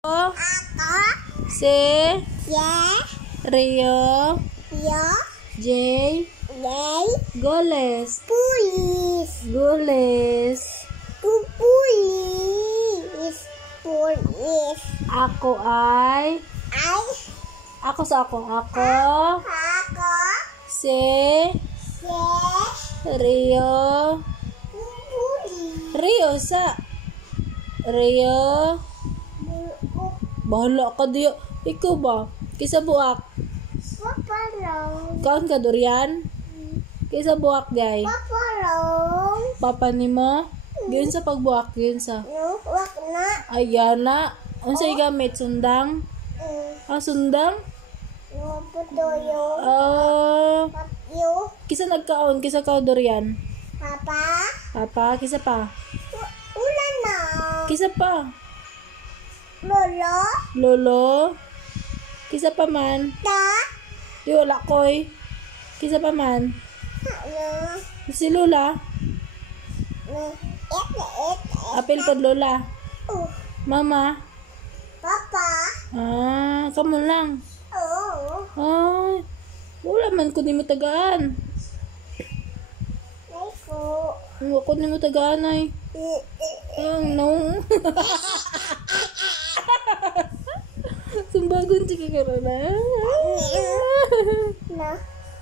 Ako, si Rio, J, Goles, Goles. Ako ay, ako si Rio, Rio, bahala ka diyo. Ikaw ba? Kisa buak. Kaon ka durian? Kisa buak gay. Papa ni mo? Gayun sa pagbuak, gayun sa. Ayan na. Unsay gamit? Sundang? Sundang? Kisa nagkaon? Kisa ka durian? Papa? Kisa pa? Kisa pa? Lolo? Kisa pa man? Di wala koy. Kisa pa man? Si Lola? Apil pod Lola? Mama? Kamu lang? Wala man ko ni mo tagaan. Wala ko ni mo tagaan ay. No. Sumbagon sige ka na.